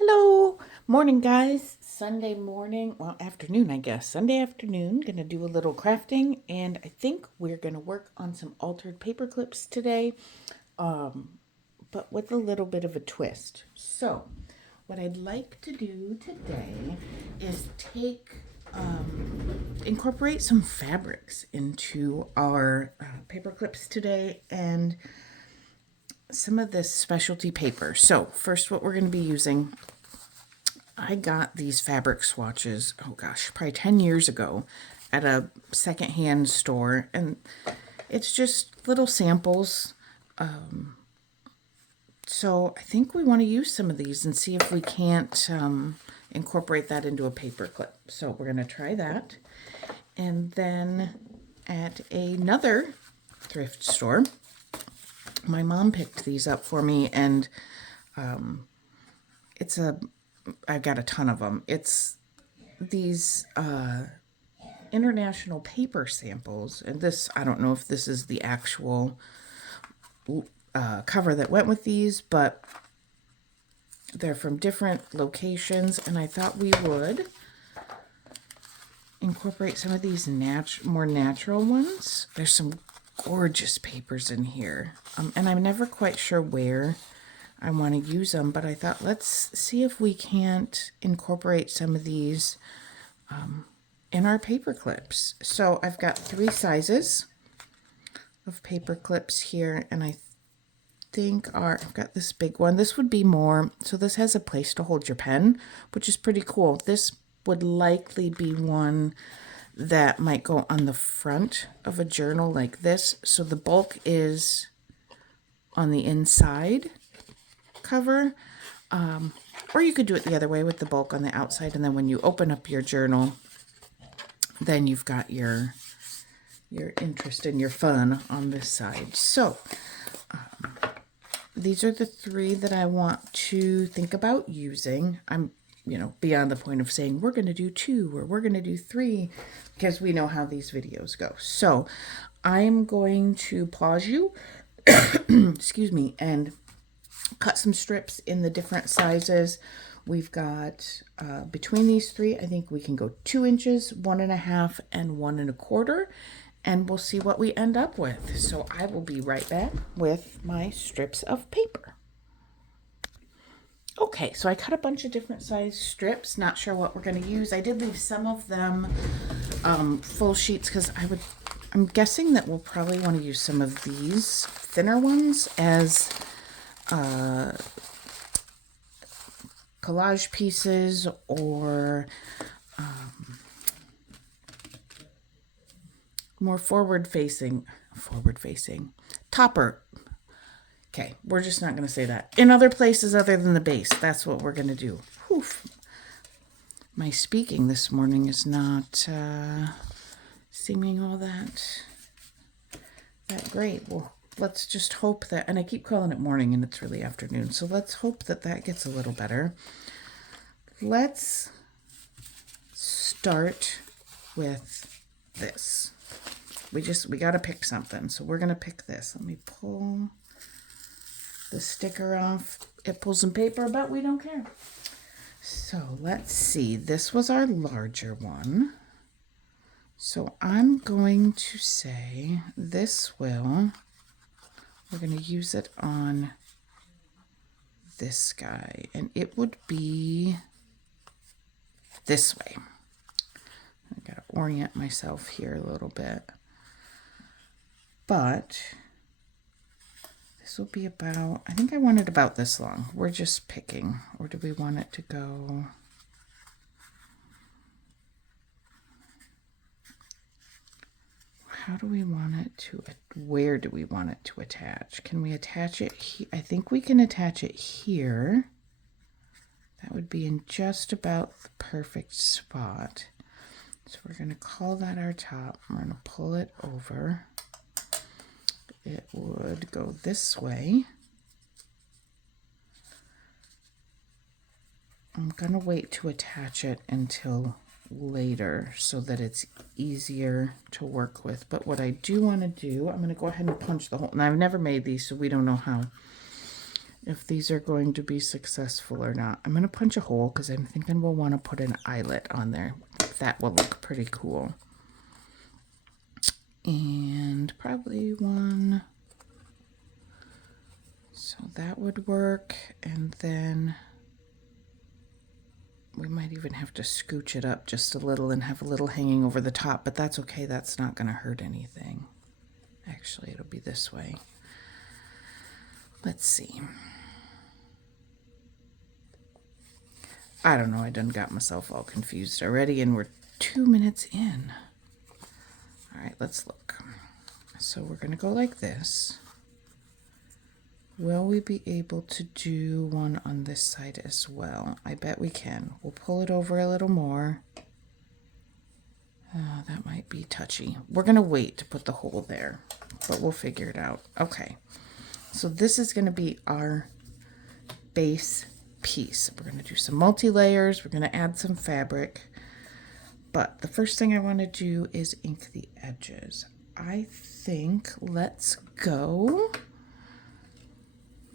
Hello, morning guys. Sunday morning, well, afternoon, I guess. Sunday afternoon, gonna do a little crafting, and I think we're gonna work on some altered paper clips today, but with a little bit of a twist. So, what I'd like to do today is incorporate some fabrics into our paper clips today, and some of this specialty paper. So first, what we're going to be using, I got these fabric swatches, oh gosh, probably 10 years ago at a secondhand store, and it's just little samples. So I think we want to use some of these and see if we can't incorporate that into a paper clip. So we're going to try that. And then at another thrift store, my mom picked these up for me, and I've got a ton of them. It's these international paper samples, and this, I don't know if this is the actual cover that went with these, but they're from different locations, and I thought we would incorporate some of these more natural ones. There's some gorgeous papers in here, and I'm never quite sure where I want to use them, but I thought let's see if we can't incorporate some of these in our paper clips. So I've got 3 sizes of paper clips here, and I think I've got this big one. This would be more, so this has a place to hold your pen, which is pretty cool. This would likely be one that might go on the front of a journal like this. So the bulk is on the inside cover, or you could do it the other way with the bulk on the outside, and then when you open up your journal, then you've got your interest and your fun on this side. So these are the 3 that I want to think about using. I'm beyond the point of saying we're going to do 2 or we're going to do 3, because we know how these videos go. So I'm going to pause you, excuse me, and cut some strips in the different sizes. We've got, between these 3, I think we can go 2 inches, 1.5, and 1.25, and we'll see what we end up with. So I will be right back with my strips of paper. Okay, so I cut a bunch of different size strips. Not sure what we're going to use. I did leave some of them full sheets because I'm guessing that we'll probably want to use some of these thinner ones as collage pieces, or more forward-facing topper. Okay, we're just not going to say that. In other places other than the base, that's what we're going to do. Whew. My speaking this morning is not seeming all that great. Well, let's just hope that, and I keep calling it morning and it's really afternoon, so let's hope that gets a little better. Let's start with this. We got to pick something, so we're going to pick this. Let me pull the sticker off. It pulls some paper, but we don't care. So let's see. This was our larger one. So I'm going to say we're going to use it on this guy, and it would be this way. I got to orient myself here a little bit. But this will be about, I think I want it about this long. We're just picking. Or do we want it to go? How do we want it to, where do we want it to attach? Can we attach it here? I think we can attach it here. That would be in just about the perfect spot. So we're going to call that our top. We're going to pull it over. It would go this way. I'm going to wait to attach it until later so that it's easier to work with. But what I do want to do, I'm going to go ahead and punch the hole. Now, I've never made these, so we don't know how if these are going to be successful or not. I'm going to punch a hole because I'm thinking we'll want to put an eyelet on there. That will look pretty cool. And probably one. So that would work. And then we might even have to scooch it up just a little and have a little hanging over the top, but that's okay. That's not going to hurt anything. Actually, it'll be this way. Let's see. I don't know. I done got myself all confused already, and we're 2 minutes in. All right, let's look. So we're going to go like this. Will we be able to do one on this side as well? I bet we can. We'll pull it over a little more. That might be touchy. We're going to wait to put the hole there, but we'll figure it out. Okay. So this is going to be our base piece. We're going to do some multi-layers. We're going to add some fabric. But the first thing I want to do is ink the edges. I think let's go.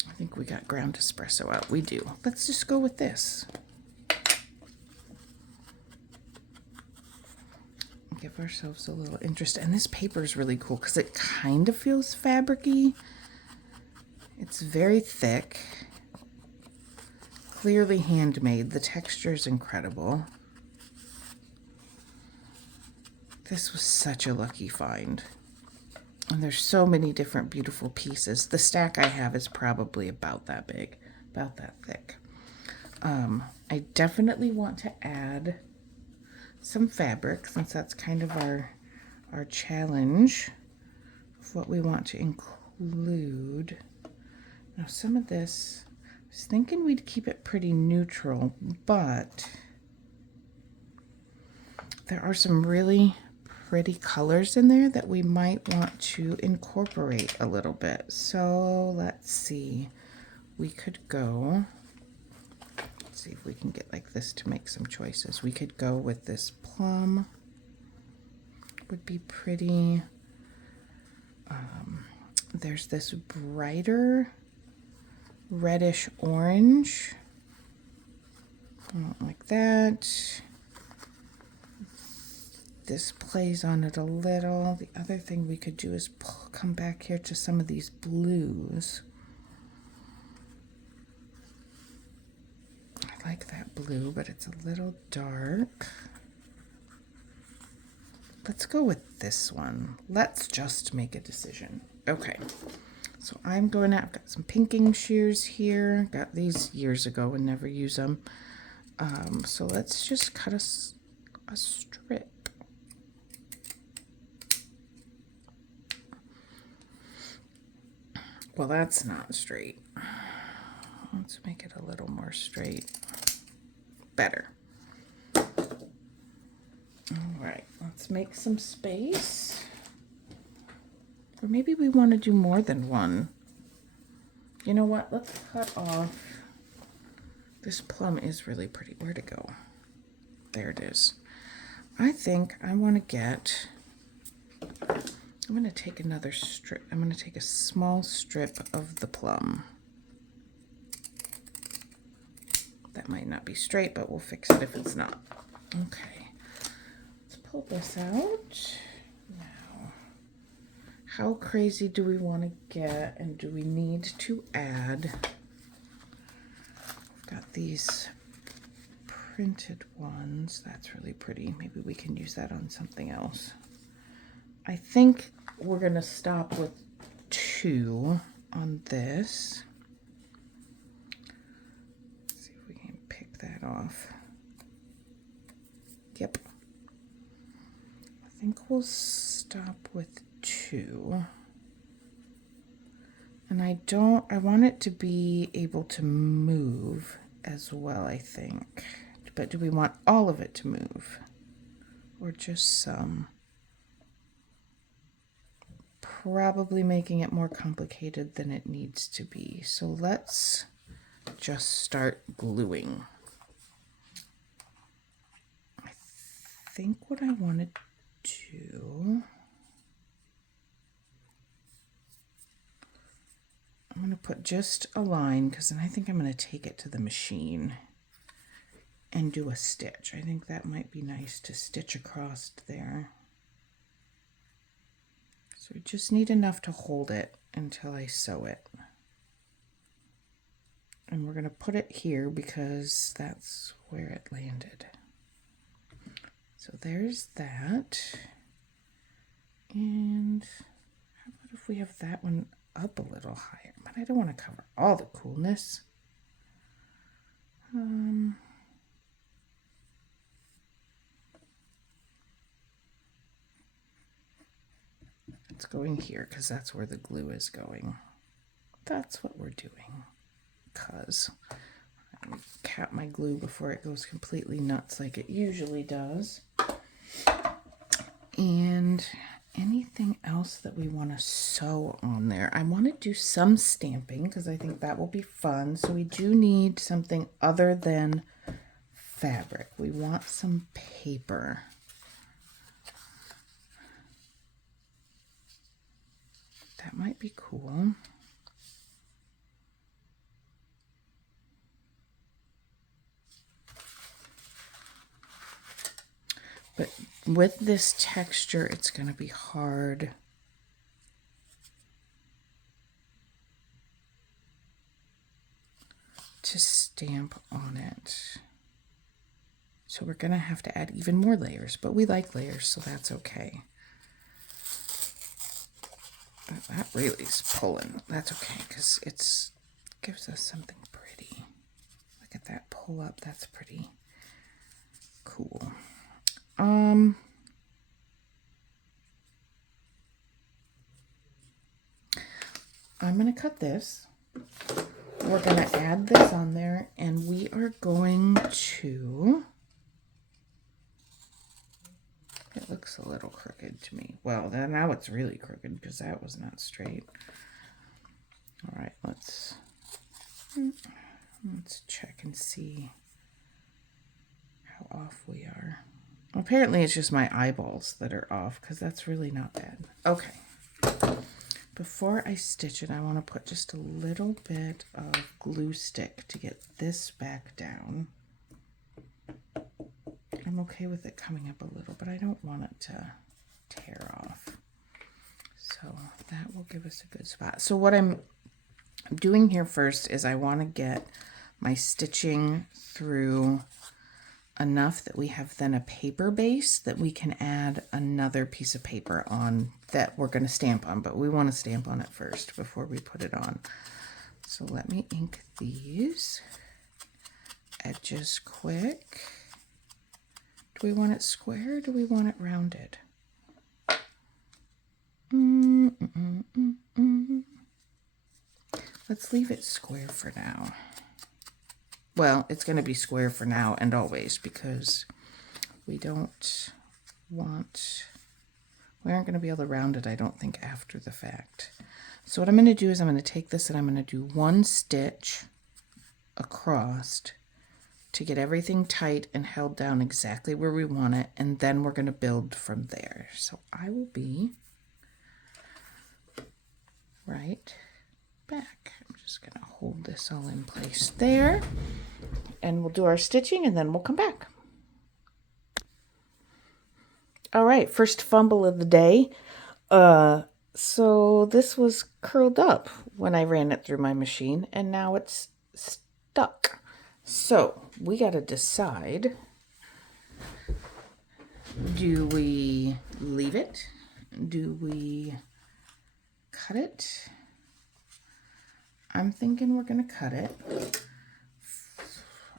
I think we got ground espresso out. We do. Let's just go with this. Give ourselves a little interest. And this paper is really cool because it kind of feels fabric-y. It's very thick. Clearly handmade. The texture is incredible. This was such a lucky find. And there's so many different beautiful pieces. The stack I have is probably about that big, about that thick. I definitely want to add some fabric, since that's kind of our challenge of what we want to include. Now some of this, I was thinking we'd keep it pretty neutral, but there are some really pretty colors in there that we might want to incorporate a little bit. So let's see. We could go, let's see if we can get like this to make some choices. We could go with this plum. Would be pretty. There's this brighter reddish orange. I don't like that. This plays on it a little. The other thing we could do is come back here to some of these blues. I like that blue, but it's a little dark. Let's go with this one. Let's just make a decision. Okay, so I've got some pinking shears here. Got these years ago and never use them. So let's just cut a strip. Well, that's not straight. Let's make it a little more straight. Better. All right, let's make some space. Or maybe we want to do more than one. You know what? Let's cut off. This plum is really pretty. Where'd it go? There it is. I think I want to get... I'm going to take another strip. I'm going to take a small strip of the plum. That might not be straight, but we'll fix it if it's not. Okay. Let's pull this out. Now, how crazy do we want to get, and do we need to add? I've got these printed ones. That's really pretty. Maybe we can use that on something else. I think we're going to stop with 2 on this. Let's see if we can pick that off. Yep. I think we'll stop with 2. And I want it to be able to move as well, I think. But do we want all of it to move? Or just some? Probably making it more complicated than it needs to be. So let's just start gluing. I think what I want to do, I'm going to put just a line because then I think I'm going to take it to the machine and do a stitch. I think that might be nice to stitch across there. So we just need enough to hold it until I sew it. And we're going to put it here because that's where it landed. So there's that. And how about if we have that one up a little higher? But I don't want to cover all the coolness. It's going here because that's where the glue is going. That's what we're doing. Because I'm going to cap my glue before it goes completely nuts like it usually does. And anything else that we want to sew on there? I want to do some stamping because I think that will be fun. So we do need something other than fabric. We want some paper. That might be cool. But with this texture, it's going to be hard to stamp on it. So we're going to have to add even more layers, but we like layers, so that's okay. That really is pulling. That's okay, because it gives us something pretty. Look at that pull up. That's pretty cool. I'm going to cut this. We're going to add this on there, and we are going to... It looks a little crooked to me. Well, now it's really crooked because that was not straight. All right, let's check and see how off we are. Apparently, it's just my eyeballs that are off because that's really not bad. Okay. Before I stitch it, I want to put just a little bit of glue stick to get this back down. I'm okay with it coming up a little, but I don't want it to tear off. So that will give us a good spot. So what I'm doing here first is I want to get my stitching through enough that we have then a paper base that we can add another piece of paper on that we're going to stamp on, but we want to stamp on it first before we put it on. So let me ink these edges quick. Do we want it square or do we want it rounded? Let's leave it square for now. Well, it's going to be square for now and always because we aren't going to be able to round it, I don't think, after the fact. So what I'm going to do is I'm going to take this and I'm going to do one stitch across to get everything tight and held down exactly where we want it, and then we're going to build from there. So I will be right back. I'm just going to hold this all in place there, and we'll do our stitching, and then we'll come back. All right, first fumble of the day. So this was curled up when I ran it through my machine, and now it's stuck. So we got to decide, do we leave it? Do we cut it? I'm thinking we're going to cut it.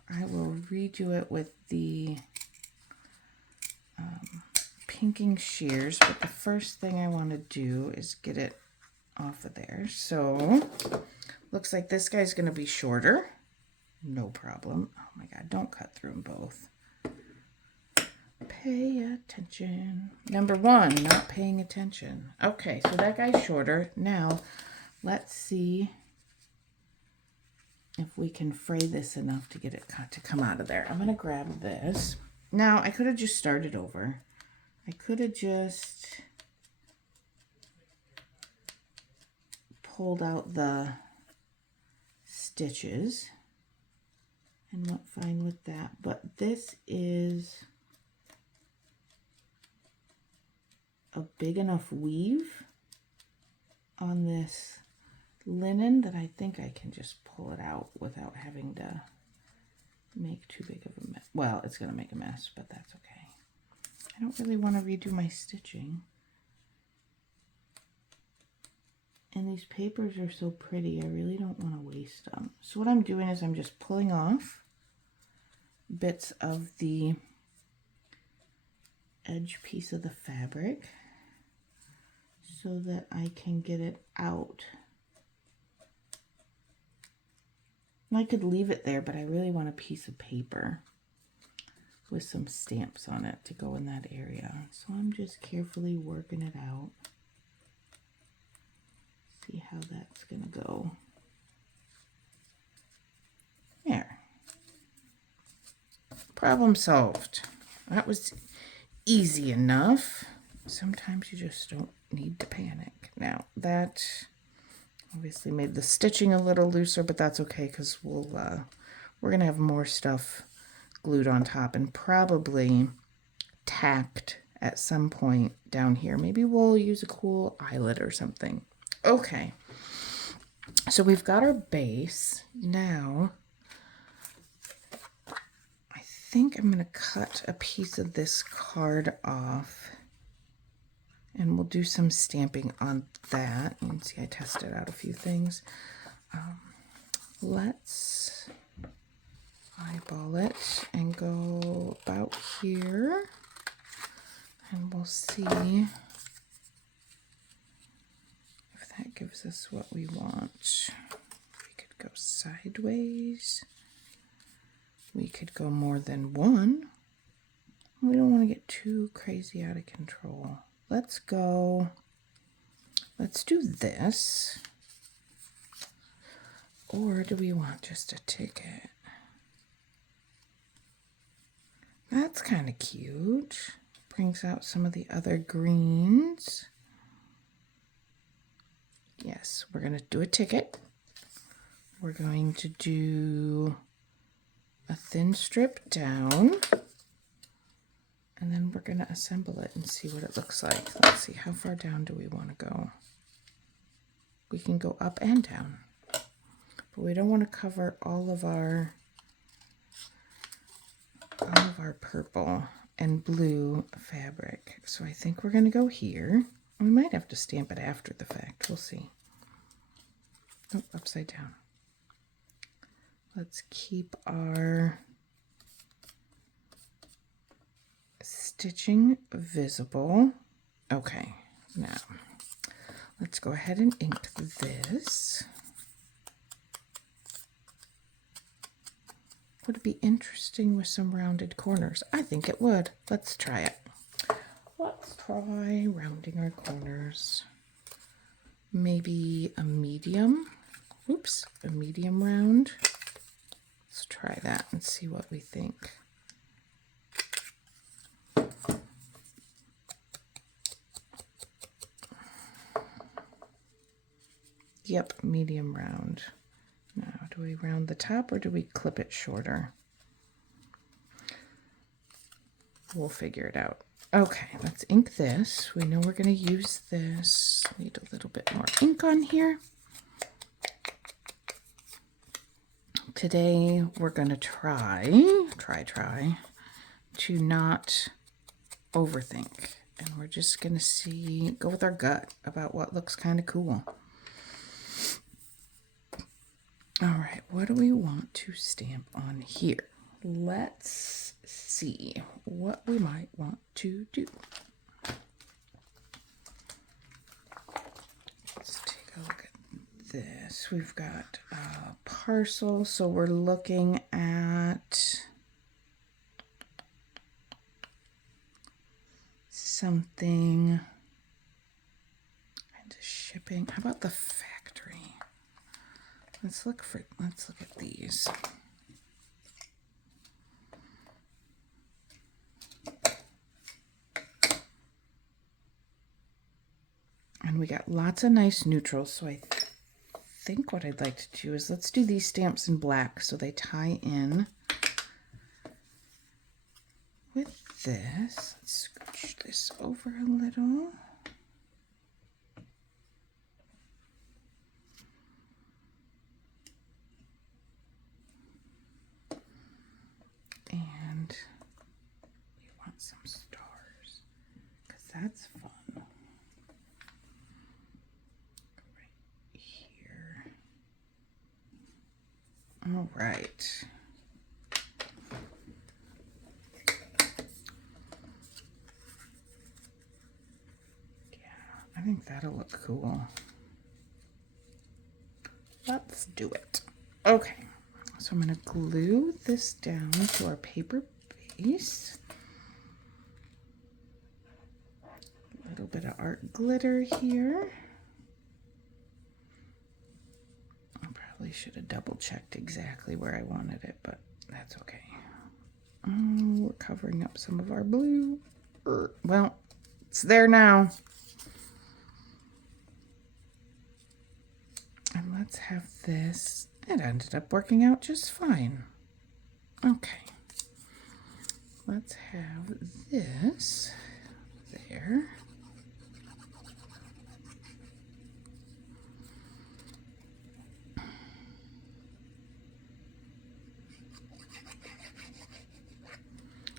I will redo it with the pinking shears, but the first thing I want to do is get it off of there. So looks like this guy's going to be shorter. No problem. Oh my God, don't cut through them both. Pay attention. Number one, not paying attention. Okay, so that guy's shorter. Now, let's see if we can fray this enough to get it to come out of there. I'm going to grab this. Now, I could have just started over. I could have just pulled out the stitches and went fine with that. But this is a big enough weave on this linen that I think I can just pull it out without having to make too big of a mess. Well, it's going to make a mess, but that's okay. I don't really want to redo my stitching. And these papers are so pretty, I really don't want to waste them. So what I'm doing is I'm just pulling off bits of the edge piece of the fabric so that I can get it out. And I could leave it there, but I really want a piece of paper with some stamps on it to go in that area. So I'm just carefully working it out. See how that's gonna go. There. Problem solved. That was easy enough. Sometimes you just don't need to panic. Now that obviously made the stitching a little looser, but that's okay because we're gonna have more stuff glued on top and probably tacked at some point down here. Maybe we'll use a cool eyelet or something. Okay, so we've got our base. Now, I think I'm going to cut a piece of this card off and we'll do some stamping on that. You can see I tested out a few things. Let's eyeball it and go about here and we'll see that gives us what we want. We could go sideways. We could go more than one. We don't want to get too crazy out of control. Let's do this. Or do we want just a ticket? That's kind of cute. Brings out some of the other greens. Yes, we're going to do a ticket. We're going to do a thin strip down. And then we're going to assemble it and see what it looks like. Let's see, how far down do we want to go? We can go up and down. But we don't want to cover all of our purple and blue fabric. So I think we're going to go here. We might have to stamp it after the fact. We'll see. Oh, upside down. Let's keep our stitching visible. Okay, now let's go ahead and ink this. Would it be interesting with some rounded corners? I think it would. Let's try it. Let's try rounding our corners. Maybe a medium. Oops, a medium round. Let's try that and see what we think. Yep, medium round. Now, do we round the top or do we clip it shorter? We'll figure it out. Okay, let's ink this. We know we're going to use this. Need a little bit more ink on here. Today we're going to try to not overthink. And we're just going to go with our gut about what looks kind of cool. All right, what do we want to stamp on here? Let's see what we might want to do. Let's take a look at this. We've got a parcel, so we're looking at something kind of shipping. How about the factory? Let's look at these. And we got lots of nice neutrals, so I think what I'd like to do is let's do these stamps in black so they tie in with this. Let's scooch this over a little. And we want some stars because that's fun. Right here. All right. I think that'll look cool. Let's do it. Okay, so I'm going to glue this down to our paper base. A little bit of art glitter here. I probably should have double checked exactly where I wanted it, but that's okay. We're covering up some of our blue. Well, it's there now. And let's have this. It ended up working out just fine. Okay. Let's have this there.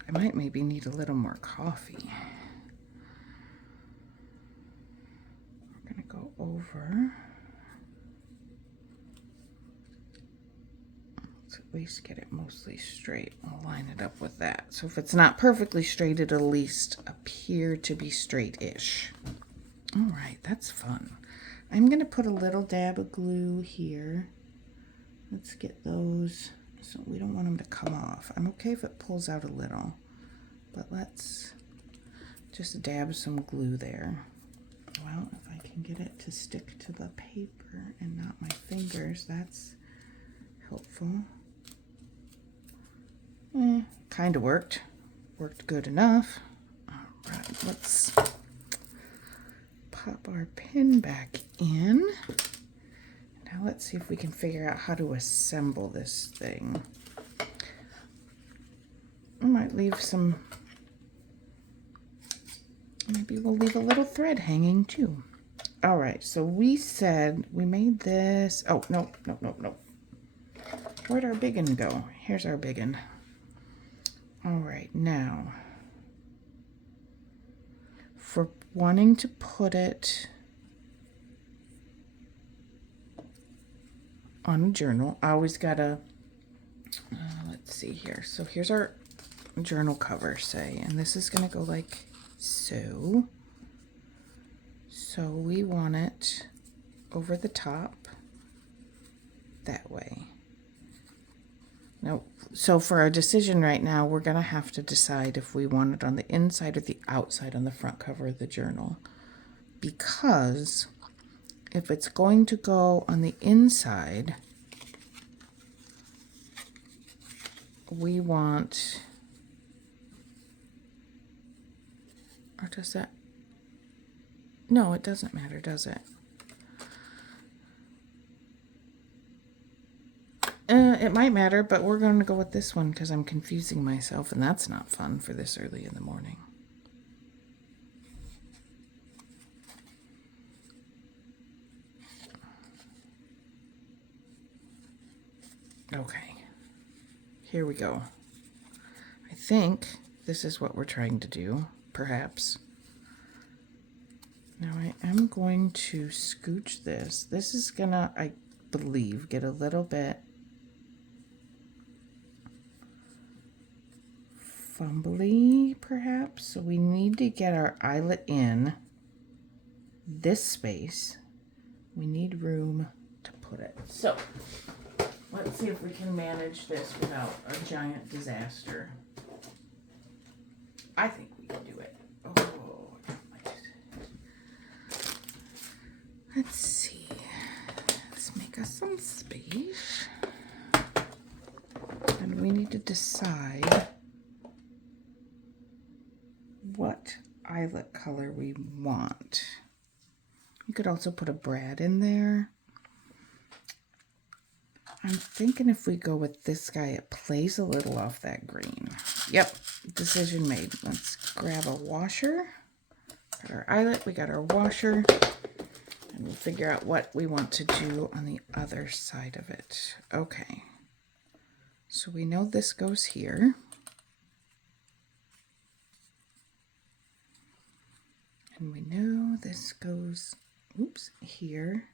I might maybe need a little more coffee. We're going to go over. At least get it mostly straight. I'll line it up with that. So if it's not perfectly straight, it'll at least appear to be straight-ish. All right, that's fun. I'm going to put a little dab of glue here. Let's get those. So we don't want them to come off. I'm okay if it pulls out a little, but let's just dab some glue there. Well, if I can get it to stick to the paper and not my fingers, that's helpful. Kind of worked. Worked good enough. All right, let's pop our pin back in. Now let's see if we can figure out how to assemble this thing. I might leave some, maybe we'll leave a little thread hanging too. All right, so we said we made this. Oh, no. Where'd our big one go? Here's our big one. All right, now, for wanting to put it on a journal, I always gotta, let's see here. So here's our journal cover, say, and this is gonna go like so. So we want it over the top that way. Now, so for our decision right now, we're going to have to decide if we want it on the inside or the outside on the front cover of the journal. Because if it's going to go on the inside, we want, or does that, no, it doesn't matter, does it? It might matter, but we're going to go with this one because I'm confusing myself, and that's not fun for this early in the morning. Okay, here we go. I think this is what we're trying to do, perhaps. Now I am going to scooch this. This is gonna, I believe, get a little bit fumbly, perhaps. So we need to get our eyelet in this space. We need room to put it. So let's see if we can manage this without a giant disaster. I think we can do it. Oh, let's see. Let's make us some space. And we need to decide what eyelet color we want. You could also put a brad in there. I'm thinking if we go with this guy, it plays a little off that green. Yep, decision made. Let's grab a washer. Got our eyelet, we got our washer, and we'll figure out what we want to do on the other side of it. Okay, so we know this goes here. And we know this goes, oops, here,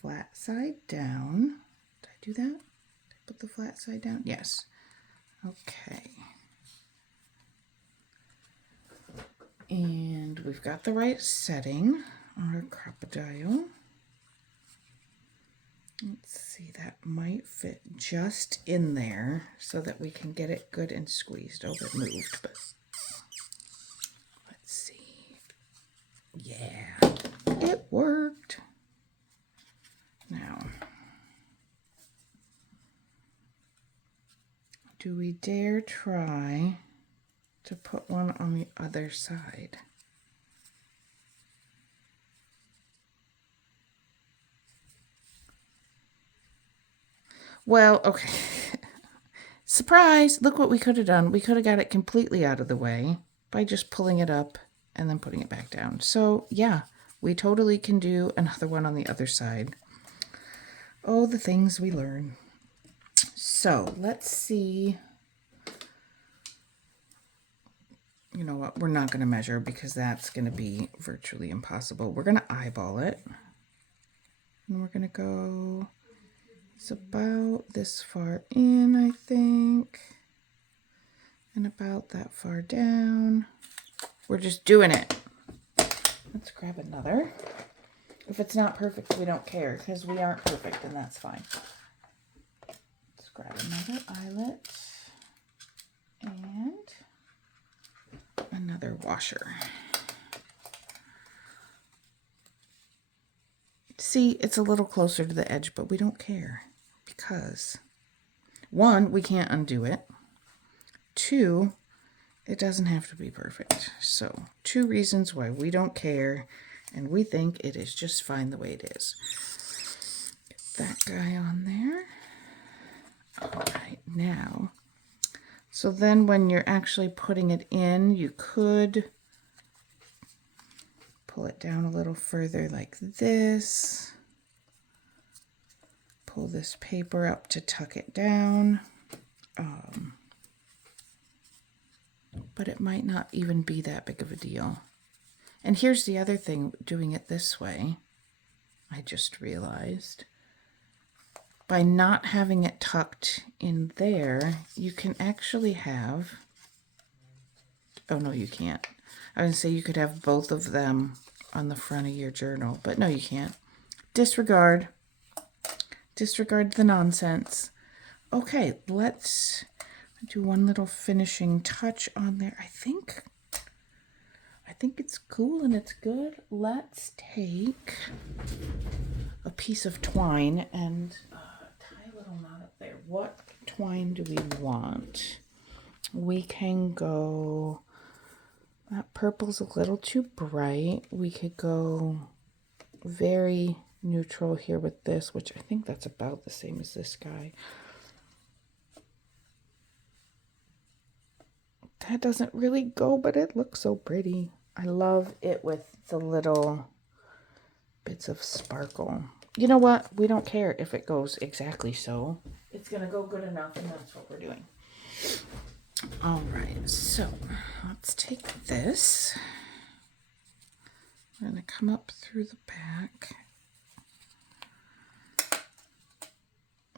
flat side down. Did I do that? Did I put the flat side down? Yes. Okay. And we've got the right setting on our crocodile. Let's see, that might fit just in there so that we can get it good and squeezed. Oh, it moved, but let's see. Yeah, it worked. Now, do we dare try to put one on the other side? Well, okay. Surprise! Look what we could have done. We could have got it completely out of the way by just pulling it up and then putting it back down. So, yeah, we totally can do another one on the other side. Oh, the things we learn. So, let's see. You know what? We're not going to measure because that's going to be virtually impossible. We're going to eyeball it. And we're going to go... It's about this far in, I think, and about that far down. We're just doing it. Let's grab another. If it's not perfect, we don't care, because we aren't perfect, and that's fine. Let's grab another eyelet and another washer. See, it's a little closer to the edge, but we don't care. Because, one, we can't undo it. Two, it doesn't have to be perfect. So, 2 reasons why we don't care, and we think it is just fine the way it is. Get that guy on there. All right, now, so then when you're actually putting it in, you could pull it down a little further like this. Pull this paper up to tuck it down. But it might not even be that big of a deal. And here's the other thing, doing it this way, I just realized. By not having it tucked in there, you can actually have, oh no, you can't. I was going to say you could have both of them on the front of your journal, but no, you can't. Disregard. Disregard the nonsense. Okay, let's do one little finishing touch on there. I think it's cool and it's good. Let's take a piece of twine and tie a little knot up there. What twine do we want? We can go, that purple's a little too bright. We could go very neutral here with this, which I think that's about the same as this guy. That doesn't really go, but it looks so pretty. I love it with the little bits of sparkle. You know what? We don't care if it goes exactly so. It's going to go good enough, and that's what we're doing. All right, so let's take this. We're going to come up through the back.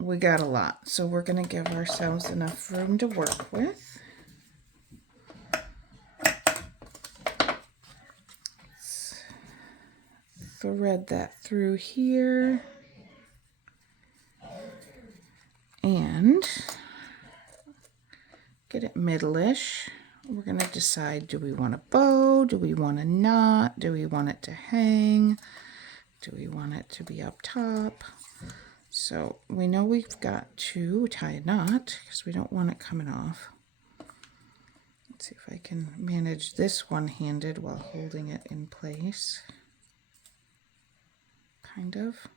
We got a lot, so we're going to give ourselves enough room to work with. Let's thread that through here. And get it middle-ish. We're going to decide, do we want a bow? Do we want a knot? Do we want it to hang? Do we want it to be up top? So we know we've got to tie a knot because we don't want it coming off. Let's see if I can manage this one-handed while holding it in place. Kind of.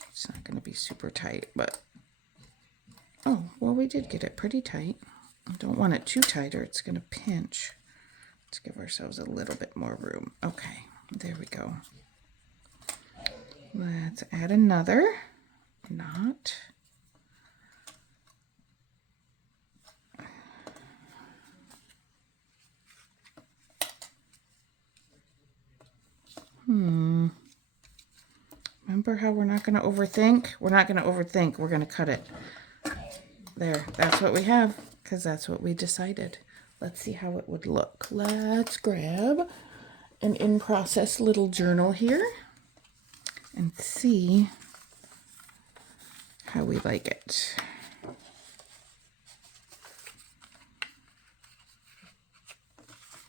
Let's it's not going to be super tight, but oh, well, we did get it pretty tight. I don't want it too tight or it's going to pinch. Let's give ourselves a little bit more room. Okay, there we go. Let's add another knot. Remember how we're not going to overthink? We're not going to overthink. We're going to cut it. There, that's what we have, because that's what we decided. Let's see how it would look. Let's grab an in-process little journal here and see how we like it.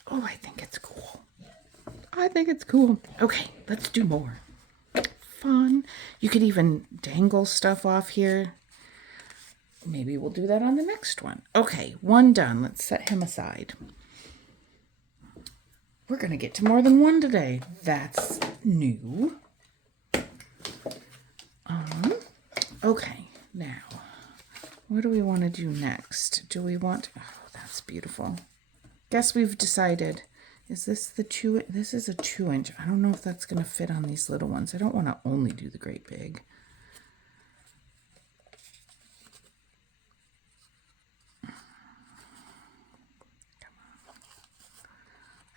Oh, I think it's cool. I think it's cool. Okay, let's do more. Fun. You could even dangle stuff off here. Maybe we'll do that on the next one. Okay, one done. Let's set him aside. We're going to get to more than one today. That's new. Okay, now, what do we want to do next? Do we want... Oh, that's beautiful. Guess we've decided... Is this the 2? This is a 2-inch. I don't know if that's going to fit on these little ones. I don't want to only do the great big.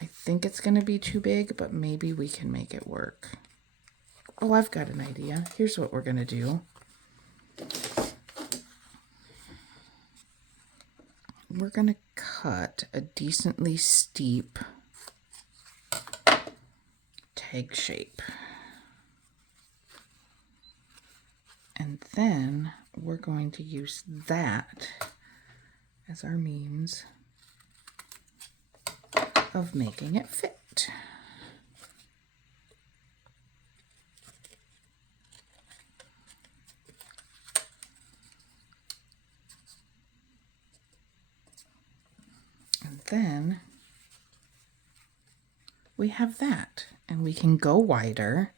I think it's going to be too big, but maybe we can make it work. Oh, I've got an idea. Here's what we're going to do. We're going to cut a decently steep tag shape. And then we're going to use that as our means of making it fit. And then we have that, and we can go wider.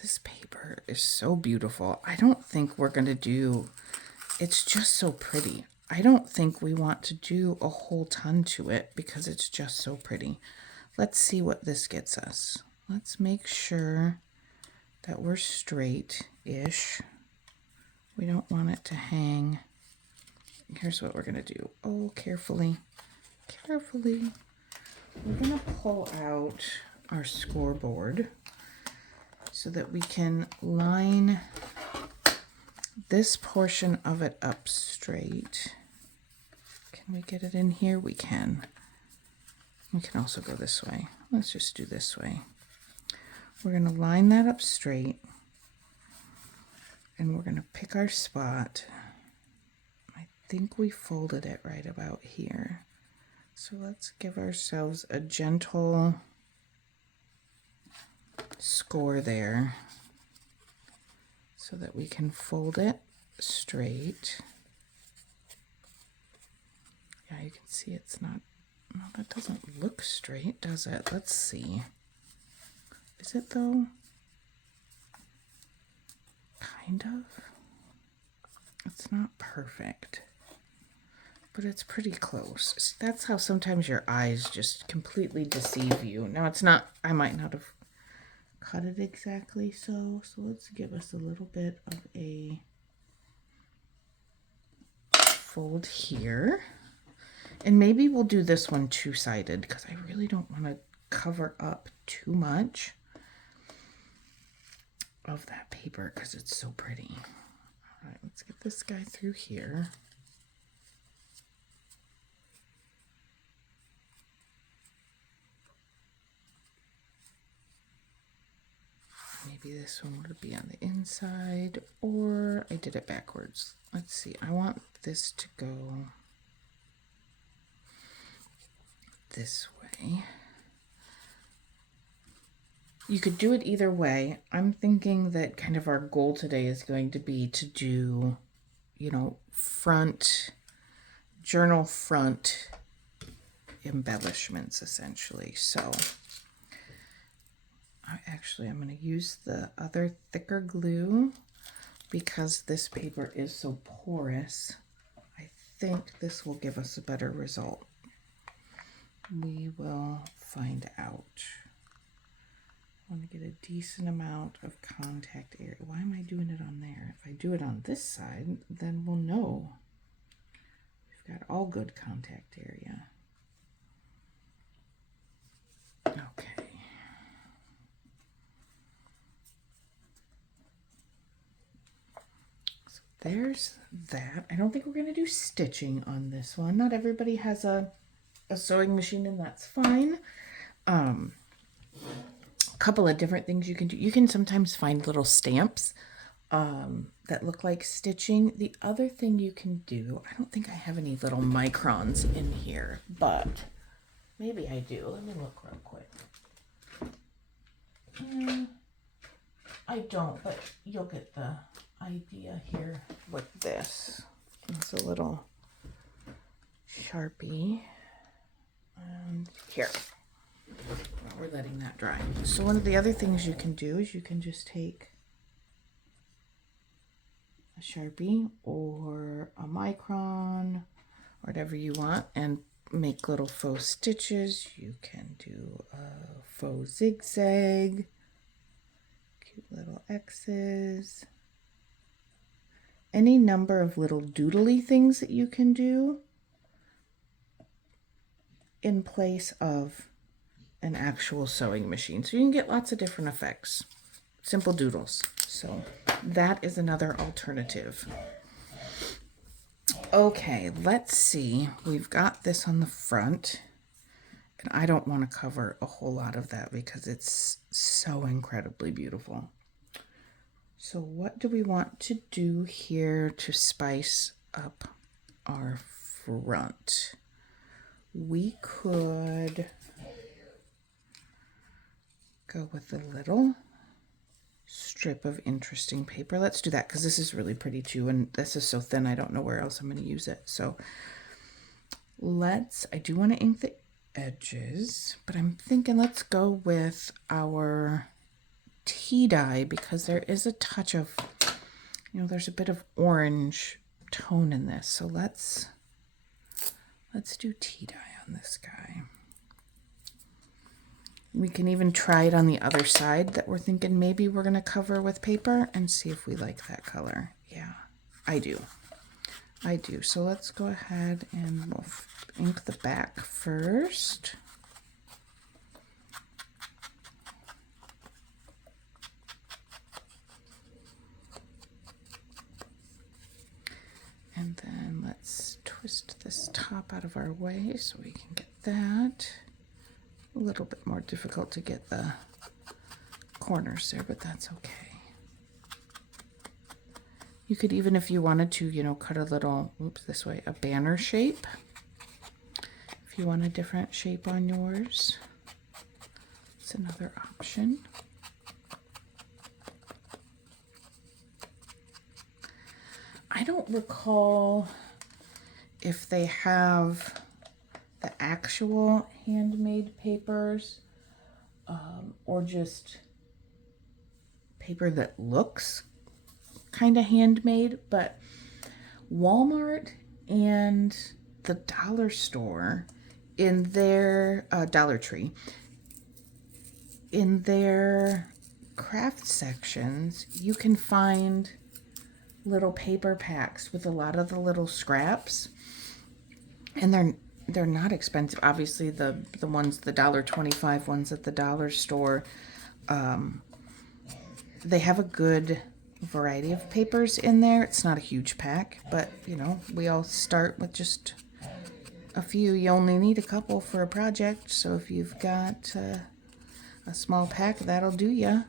This paper is so beautiful. I don't think we're going to do, it's just so pretty. I don't think we want to do a whole ton to it because it's just so pretty. Let's see what this gets us. Let's make sure that we're straight-ish. We don't want it to hang. Here's what we're going to do. Oh, carefully. Carefully. We're going to pull out our scoreboard so that we can line this portion of it up straight. Can we get it in here? We can. We can also go this way. Let's just do this way. We're going to line that up straight, and we're going to pick our spot. I think we folded it right about here. So let's give ourselves a gentle score there so that we can fold it straight. Yeah, you can see it's not, no, that doesn't look straight, does it? Let's see. Is it though? Kind of. It's not perfect, but it's pretty close. See, that's how sometimes your eyes just completely deceive you. Now it's not, I might not have cut it exactly so let's give us a little bit of a fold here. And maybe we'll do this one two-sided because I really don't want to cover up too much of that paper because it's so pretty. All right, let's get this guy through here. Maybe this one would be on the inside, or I did it backwards. Let's see, I want this to go this way. You could do it either way. I'm thinking that kind of our goal today is going to be to do, you know, journal front embellishments essentially. So I'm going to use the other thicker glue because this paper is so porous. I think this will give us a better result. We will find out. I want to get a decent amount of contact area. Why am I doing it on there? If I do it on this side, then we'll know we've got all good contact area. Okay. So there's that. I don't think we're going to do stitching on this one. Not everybody has a sewing machine, and that's fine. A couple of different things you can do. You can sometimes find little stamps that look like stitching. The other thing you can do, I don't think I have any little microns in here, but maybe I do. Let me look real quick. I don't, but you'll get the idea here with this. It's a little Sharpie. And here. We're letting that dry. So one of the other things you can do is you can just take a Sharpie or a micron, whatever you want, and make little faux stitches. You can do a faux zigzag, cute little X's, any number of little doodly things that you can do in place of an actual sewing machine. So you can get lots of different effects. Simple doodles. So that is another alternative. Okay, let's see. We've got this on the front, and I don't want to cover a whole lot of that because it's so incredibly beautiful. So what do we want to do here to spice up our front? We could go with a little strip of interesting paper. Let's do that because this is really pretty too, and this is so thin I don't know where else I'm going to use it. So I do want to ink the edges, but I'm thinking let's go with our tea dye because there is a touch of, there's a bit of orange tone in this. So let's do tea dye on this guy. We can even try it on the other side that we're thinking maybe we're going to cover with paper and see if we like that color. Yeah, I do. So let's go ahead and we'll ink the back first. And then let's twist this top out of our way so we can get that. A little bit more difficult to get the corners there, but that's okay. You could even, if you wanted to, cut a little, this way, a banner shape. If you want a different shape on yours, it's another option. I don't recall if they have the actual handmade papers or just paper that looks kind of handmade, but Walmart and the dollar store in their Dollar Tree, in their craft sections, you can find little paper packs with a lot of the little scraps, and they're not expensive. Obviously, the ones, the $1.25 ones at the dollar store, they have a good variety of papers in there. It's not a huge pack, but we all start with just a few. You only need a couple for a project, so if you've got a small pack, that'll do ya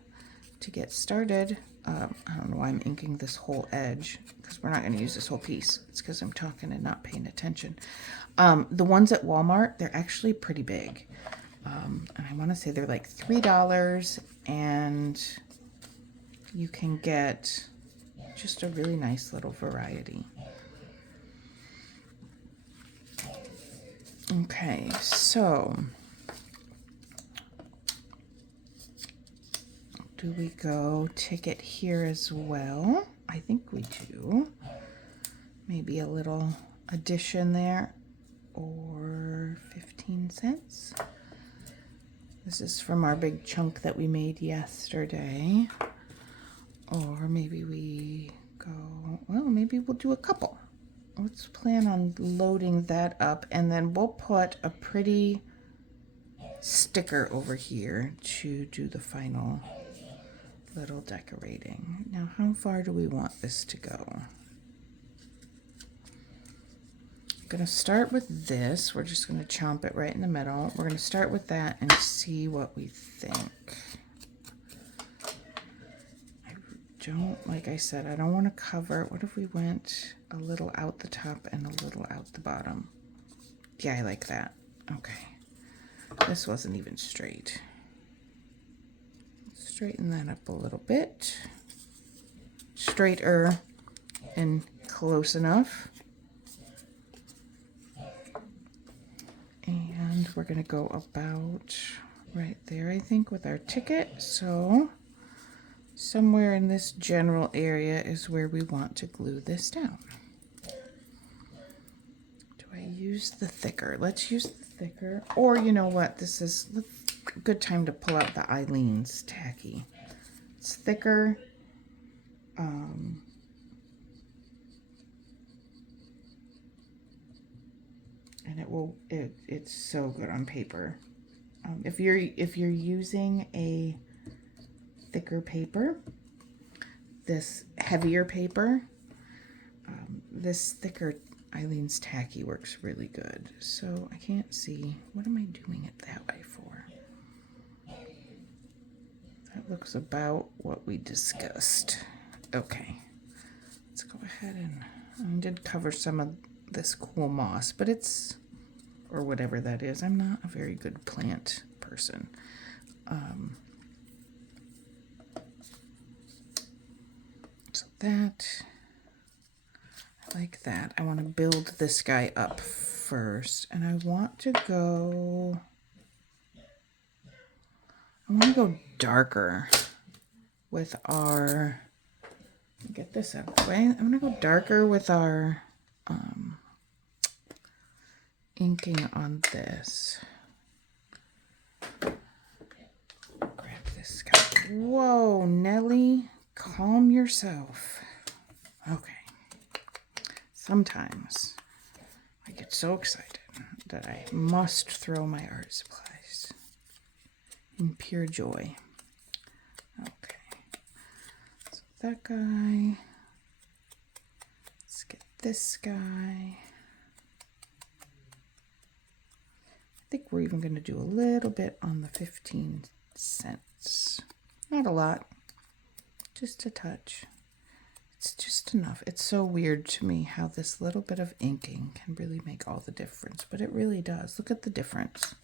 to get started. I don't know why I'm inking this whole edge, because we're not going to use this whole piece. It's because I'm talking and not paying attention. The ones at Walmart, they're actually pretty big. And I want to say they're like $3, and you can get just a really nice little variety. Okay, so do we go ticket here as well? I think we do. Maybe a little addition there, or 15 cents. This is from our big chunk that we made yesterday. Or maybe we go, well, maybe we'll do a couple. Let's plan on loading that up, and then we'll put a pretty sticker over here to do the final little decorating. Now, how far do we want this to go? I'm going to start with this. We're just going to chomp it right in the middle. We're going to start with that and see what we think. Like I said, I don't want to cover. What if we went a little out the top and a little out the bottom? Yeah, I like that. Okay. This wasn't even straight. Straighten that up a little bit. Straighter and close enough. And we're going to go about right there, I think, with our ticket. So somewhere in this general area is where we want to glue this down. Do I use the thicker? Let's use the thicker. Or you know what? This is a good time to pull out the Eileen's tacky. It's thicker. And it's so good on paper. If you're using a thicker paper, this heavier paper, this thicker Eileen's tacky works really good. So I can't see, what am I doing it that way for? That looks about what we discussed. Okay, let's go ahead and I did cover some of this cool moss, but it's, or whatever that is. I'm not a very good plant person. So that, I like that. I want to build this guy up first, and I want to go darker with our, get this out of the way. I'm going to go darker with our inking on this. Grab this guy. Whoa, Nelly, calm yourself. Okay. Sometimes I get so excited that I must throw my art supplies in pure joy. Okay. So that guy. Let's get this guy. I think we're even going to do a little bit on the 15 cents. Not a lot, just a touch. It's just enough. It's so weird to me how this little bit of inking can really make all the difference, but it really does. Look at the difference.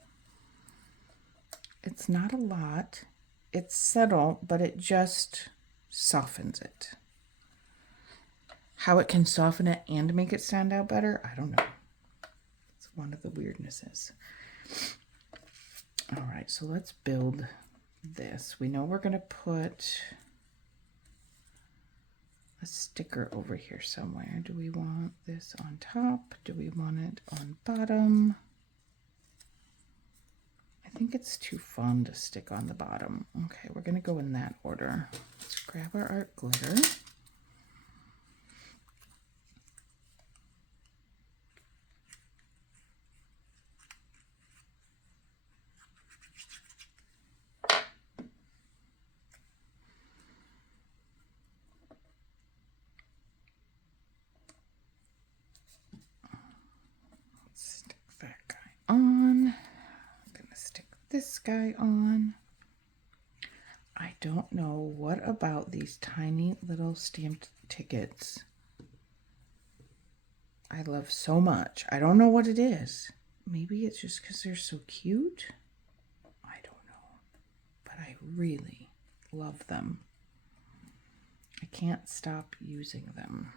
It's not a lot. It's subtle, but it just softens it. How it can soften it and make it stand out better, I don't know. It's one of the weirdnesses. All right, so let's build this. We know we're going to put a sticker over here somewhere. Do we want this on top? Do we want it on bottom? I think it's too fun to stick on the bottom. Okay, we're going to go in that order. Let's grab our art glitter. This guy on. I don't know what about these tiny little stamped tickets I love so much. I don't know what it is. Maybe it's just because they're so cute. I don't know. But I really love them. I can't stop using them.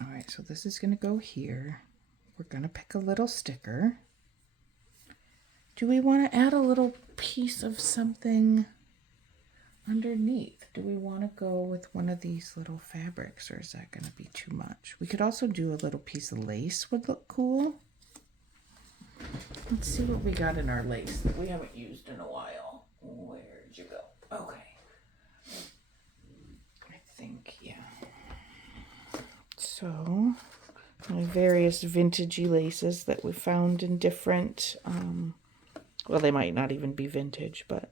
All right, so this is going to go here. We're going to pick a little sticker. Do we want to add a little piece of something underneath. Do we want to go with one of these little fabrics, or is that going to be too much? We could also do a little piece of lace, would look cool. Let's see what we got in our lace that we haven't used in a while. Where'd you go? Okay. I think, yeah. So, my various vintagey laces that we found in different, well, they might not even be vintage, but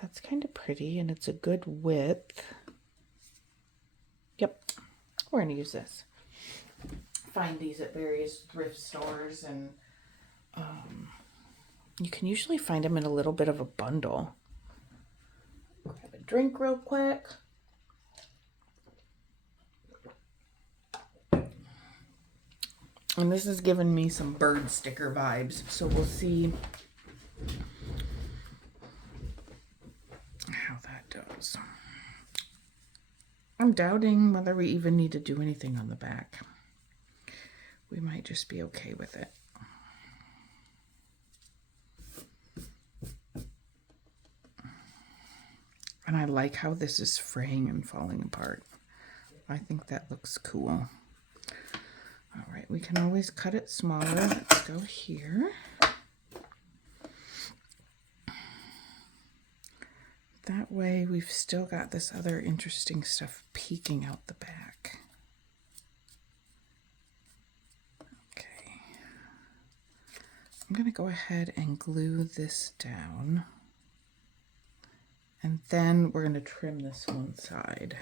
that's kind of pretty, and it's a good width. Yep, we're going to use this. Find these at various thrift stores, and you can usually find them in a little bit of a bundle. Grab a drink real quick. And this is giving me some bird sticker vibes, so we'll see how that goes. I'm doubting whether we even need to do anything on the back. We might just be okay with it. And I like how this is fraying and falling apart. I think that looks cool. All right, we can always cut it smaller. Let's go here. That way we've still got this other interesting stuff peeking out the back. Okay. I'm going to go ahead and glue this down. And then we're going to trim this one side.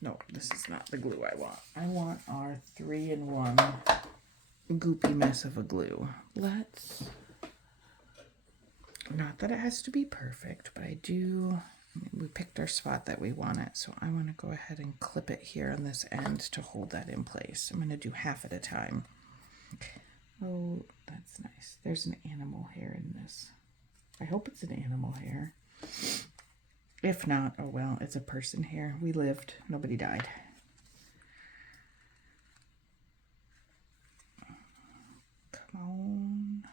No, this is not the glue I want. I want our 3-in-1 goopy mess of a glue. Let's, not that it has to be perfect, but we picked our spot that we want it. So I want to go ahead and clip it here on this end to hold that in place. I'm going to do half at a time. Oh, that's nice. There's an animal hair in this. I hope it's an animal hair. If not, oh well, it's a person hair. We lived, nobody died. Come on.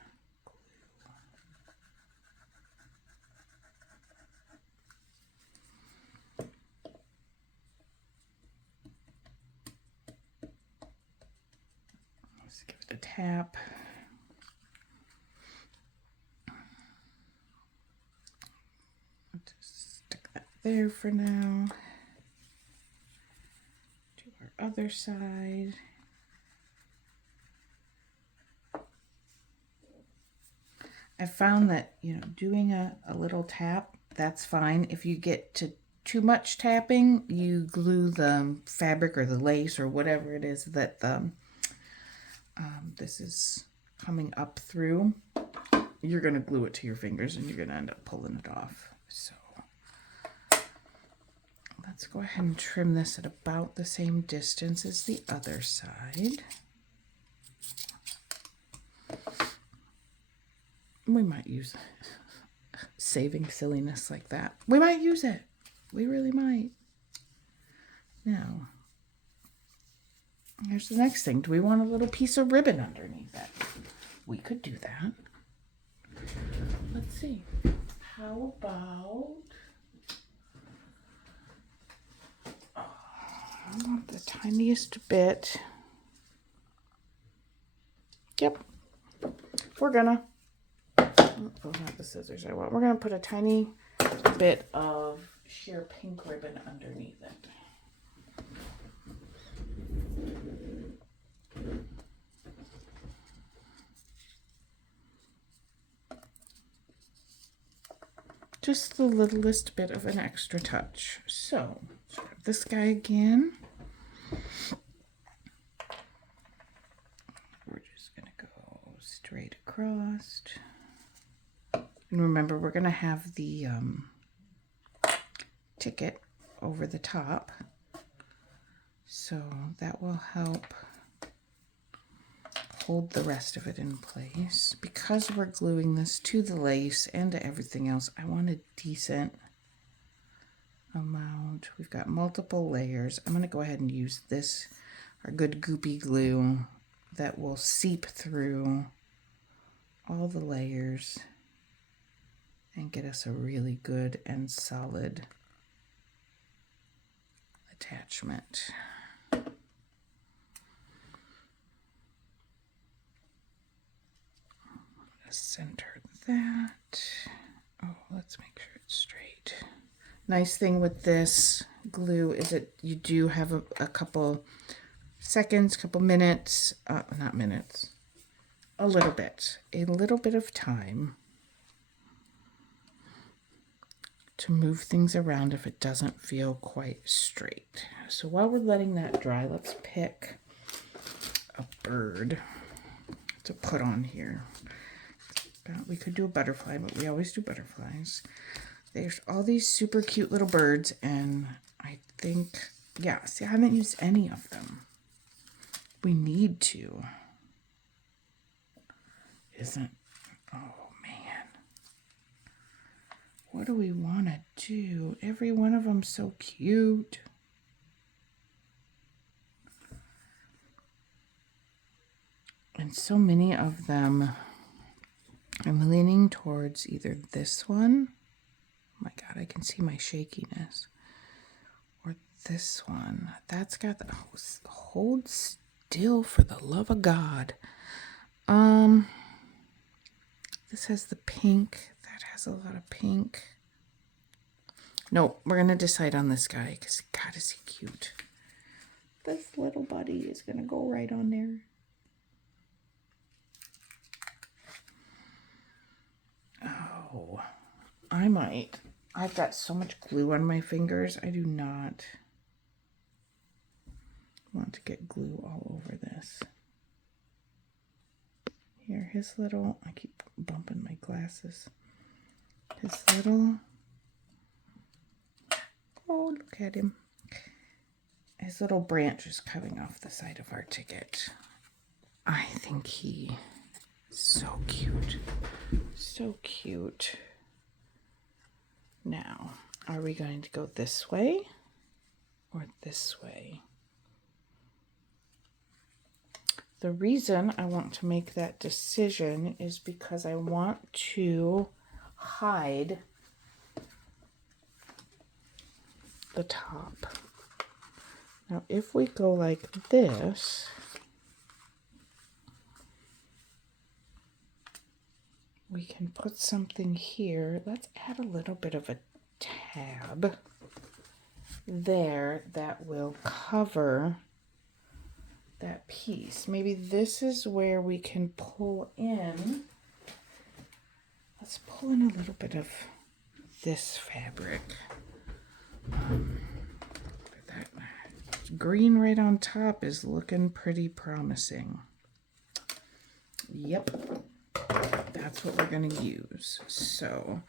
Let's give it a tap. There for now. Do our other side. I found that, doing a little tap, that's fine. If you get to too much tapping, you glue the fabric or the lace or whatever it is that this is coming up through. You're going to glue it to your fingers and you're going to end up pulling it off. So let's go ahead and trim this at about the same distance as the other side. We might use saving silliness like that. We might use it. We really might. Now, here's the next thing. Do we want a little piece of ribbon underneath it? We could do that. Let's see. How about... I want the tiniest bit. Yep. We're gonna, oh, not the scissors I want. We're gonna put a tiny bit of sheer pink ribbon underneath it. Just the littlest bit of an extra touch. So, let's grab this guy again. We're just going to go straight across. And remember, we're going to have the ticket over the top. So that will help hold the rest of it in place. Because we're gluing this to the lace and to everything else, I want a decent amount. We've got multiple layers. I'm going to go ahead and use this, our good goopy glue that will seep through all the layers and get us a really good and solid attachment. Center that. Oh, let's make sure it's straight. Nice thing with this glue is that you do have a couple seconds, couple minutes, not minutes, a little bit of time to move things around if it doesn't feel quite straight. So while we're letting that dry, let's pick a bird to put on here. We could do a butterfly, but we always do butterflies. There's all these super cute little birds, and I think, yeah, see, I haven't used any of them. We need to. Oh man. What do we want to do? Every one of them so cute. And so many of them, I'm leaning towards either this one. Oh my God, I can see my shakiness. Or this one. That's got the, oh, hold still for the love of God. This has the pink. That has a lot of pink. No, we're going to decide on this guy because God, is he cute. This little buddy is going to go right on there. Oh, I might. I've got so much glue on my fingers. I do not want to get glue all over this. Here, his little, I keep bumping my glasses. His little, oh, look at him. His little branch is coming off the side of our ticket. I think he is so cute. So cute. Now, are we going to go this way or this way? The reason I want to make that decision is because I want to hide the top. Now, if we go like this, we can put something here. Let's add a little bit of a tab there that will cover that piece. Maybe this is where we can pull in. Let's pull in a little bit of this fabric. That green right on top is looking pretty promising. Yep, that's what we're going to use. So I'm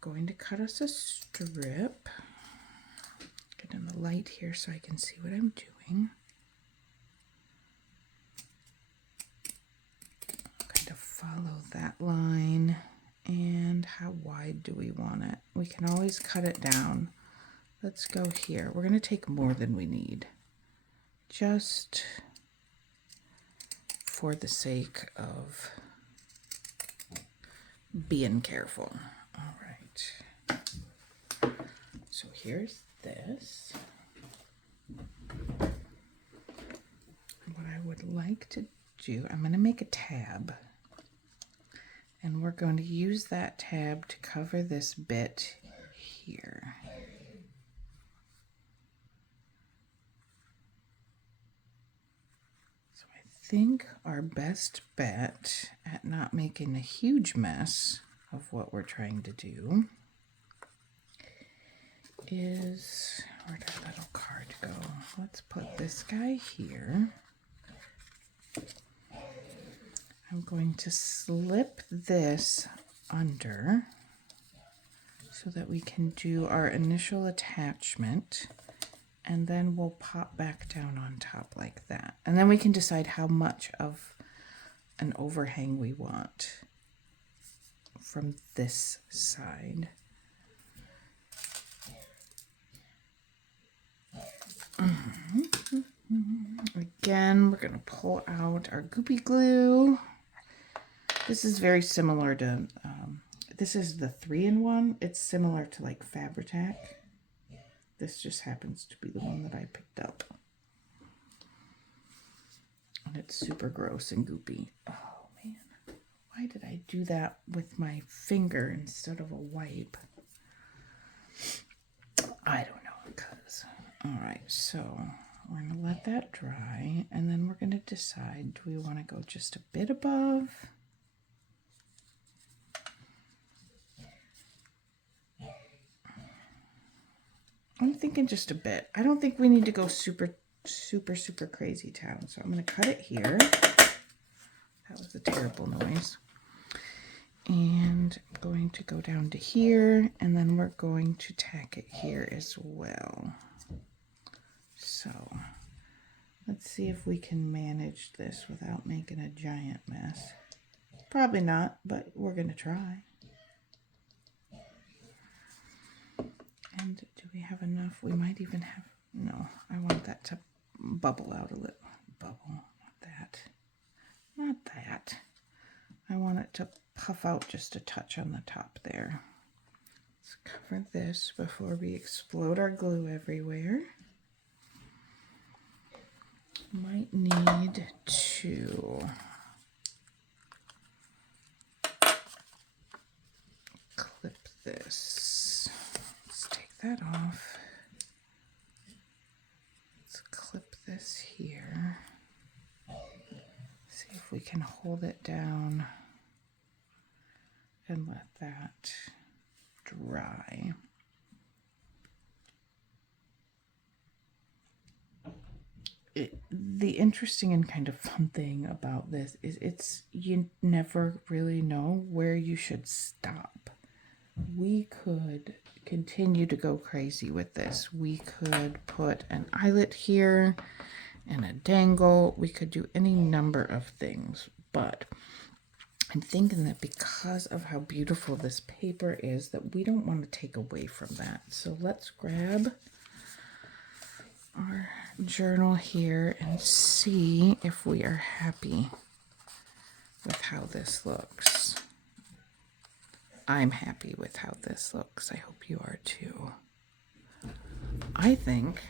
going to cut us a strip. Get in the light here so I can see what I'm doing. Follow that line. And how wide do we want it? We can always cut it down. Let's go here. We're going to take more than we need, just for the sake of being careful. All right. So here's this. What I would like to do, I'm going to make a tab. And we're going to use that tab to cover this bit here. So I think our best bet at not making a huge mess of what we're trying to do is, where'd our little card go? Let's put this guy here. I'm going to slip this under so that we can do our initial attachment, and then we'll pop back down on top like that. And then we can decide how much of an overhang we want from this side. Again, we're going to pull out our goopy glue. This is very similar to, this is the 3-in-1. It's similar to like Fabri-Tac. This just happens to be the one that I picked up. And it's super gross and goopy. Oh man, why did I do that with my finger instead of a wipe? I don't know, because. All right, so we're going to let that dry, and then we're going to decide, do we want to go just a bit above? I'm thinking just a bit. I don't think we need to go super crazy town. So I'm going to cut it here. That was a terrible noise. And I'm going to go down to here, and then we're going to tack it here as well. So let's see if we can manage this without making a giant mess. Probably not, but we're going to try. And do we have enough? We might even have, no, I want that to bubble out a little. Bubble, not that. Not that. I want it to puff out just a touch on the top there. Let's cover this before we explode our glue everywhere. Might need to clip this. Let's take that off. Let's clip this here. See if we can hold it down and let that dry. The interesting and kind of fun thing about this is you never really know where you should stop. We could continue to go crazy with this. We could put an eyelet here and a dangle. We could do any number of things, but I'm thinking that because of how beautiful this paper is, that we don't want to take away from that. So let's grab our journal here and see if we are happy with how this looks. I'm happy with how this looks. I hope you are too. I think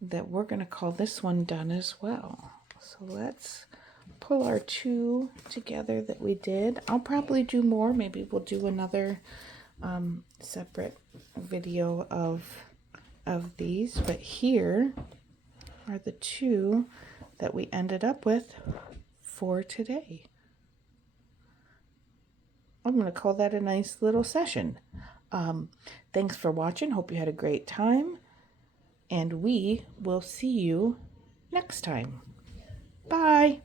that we're going to call this one done as well. So let's pull our two together that we did. I'll probably do more. Maybe we'll do another separate video of these, but here are the two that we ended up with for today. I'm going to call that a nice little session. Thanks for watching. Hope you had a great time, and we will see you next time. Bye.